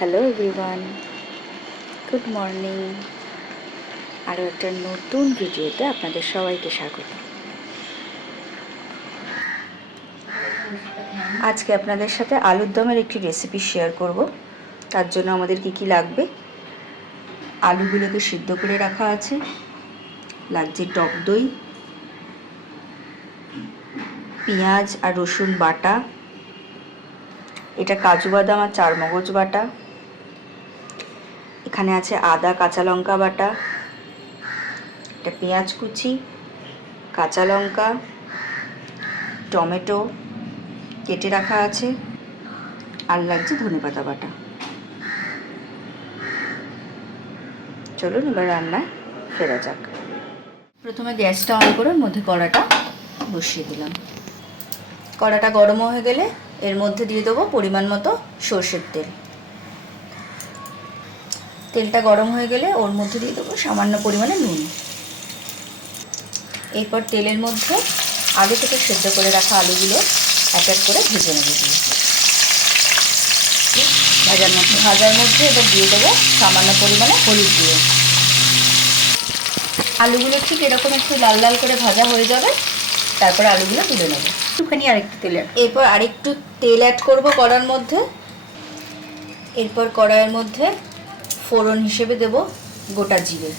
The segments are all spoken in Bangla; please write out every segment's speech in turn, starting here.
হ্যালো এভরিওয়ান গুড মর্নিং আরও একটা নতুন ভিডিওতে আপনাদের সবাইকে স্বাগত। আজকে আপনাদের সাথে আলুর দমের একটি রেসিপি শেয়ার করব। তার জন্য আমাদের কি কি লাগবে? আলুগুলোকে সিদ্ধ করে রাখা আছে। লাগছে টক দই, পেঁয়াজ আর রসুন বাটা। এটা কাজু বাদাম আর চারমগজ বাটা। এখানে আছে আদা, কাঁচা লঙ্কা বাটা, একটা পেঁয়াজ কুচি, কাঁচা লঙ্কা, টমেটো কেটে রাখা আছে, আর লাগছে ধনেপাতা বাটা। চলুন এবার রান্নায় ফেরা যাক। প্রথমে গ্যাসটা অন করে মধ্যে কড়াটা বসিয়ে দিলাম। কড়াটা গরম হয়ে গেলে এর মধ্যে দিয়ে দেবো পরিমাণ মতো সর্ষের তেল। তেলটা গরম হয়ে গেলে ওর মধ্যে দিয়ে দেবো সামান্য পরিমাণে নুন। এরপর তেলের মধ্যে আগে থেকে সেদ্ধ করে রাখা আলুগুলো এক এক করে ভেজে নেবে। দিয়ে ভাজার মধ্যে ভাজার মধ্যে এবার দিয়ে দেবো সামান্য পরিমাণে হলুদ দিয়ে আলুগুলো ঠিক এরকম একটু লাল লাল করে ভাজা হয়ে যাবে তারপরে আলুগুলো তুলে নেব। একটুখানি আরেকটু তেল এরপর আরেকটু তেল অ্যাড করব কড়ার মধ্যে। এরপর কড়াইয়ের মধ্যে ফোড়ন হিসেবে দেব গোটা জিরে।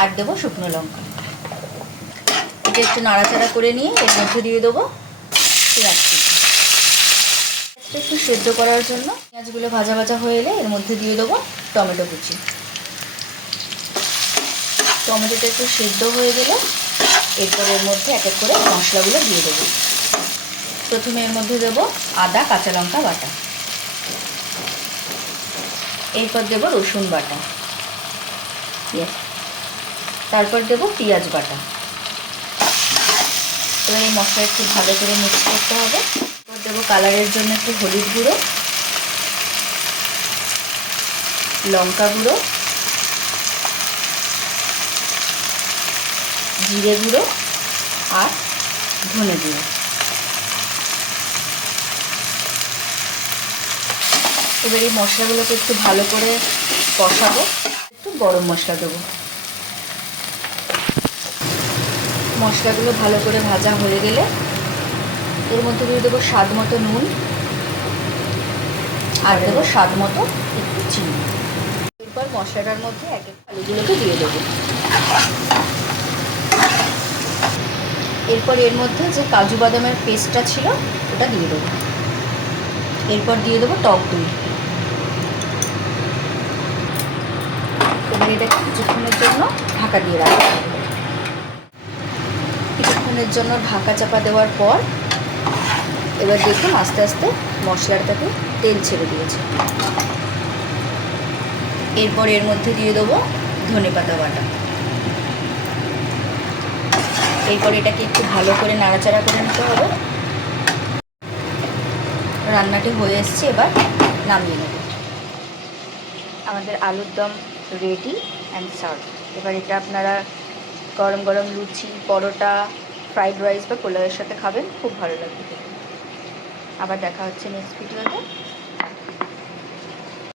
আর দেবো শুকনো লঙ্কা। এটা একটু নাড়াচাড়া করে নিয়ে এর মধ্যে দিয়ে দেবো পেঁয়াজ একটু সেদ্ধ করার জন্য পেঁয়াজগুলো ভাজা ভাজা হয়ে এলে এর মধ্যে দিয়ে দেবো টমেটো কুচি। টমেটোটা একটু সেদ্ধ হয়ে গেলে এরপর এর মধ্যে এক এক করে মশলাগুলো দিয়ে দেবো। প্রথমে এর মধ্যে দেবো আদা, কাঁচা লঙ্কা বাটা। এরপর দেবো রসুন বাটা। তারপর দেবো পেঁয়াজ বাটা। এবার এই মশলা একটু ভালো করে মিক্স করতে হবে। এরপর দেবো কালারের জন্য একটু হলুদ গুঁড়ো, লঙ্কা গুঁড়ো, জিরে গুঁড়ো আর ধনে গুঁড়ো। এবার এই মশলাগুলোকে একটু ভালো করে কষাবো। একটু গরম মশলা দেবো। মশলাগুলো ভালো করে ভাজা হয়ে গেলে এর মধ্যে দিয়ে দেবো স্বাদ মতো নুন আর দেবো স্বাদ মতো একটু চিনি। এরপর মশলাটার মধ্যে এক এক আলুগুলোকে দিয়ে দেবো। এরপর এর মধ্যে যে কাজু বাদামের পেস্টটা ছিল, ওটা দিয়ে দেবো। এরপর দিয়ে দেবো টক দই। এবার এটা কিছুক্ষণের জন্য ঢাকা দিয়ে রাখতে হবে। কিছুক্ষণের জন্য ঢাকা চাপা দেওয়ার পর এবার দেখুন আস্তে আস্তে মশলাটাকে তেল ছেড়ে দিয়েছে। এরপর এর মধ্যে দিয়ে দেবো ধনে পাতা বাটা। এরপর এটাকে একটু ভালো করে নাড়াচাড়া করে নিতে হবে। রান্নাটি হয়ে এসছে, এবার নামিয়ে নেব। আমাদের আলুর দম রেডি অ্যান্ড সার্ভ এবার এটা আপনারা গরম গরম লুচি, পরোটা ফ্রাইড রাইস বা পোলাওয়ের সাথে খাবেন, খুব ভালো লাগবে। আবার দেখা হচ্ছে নেক্সট ভিডিওতে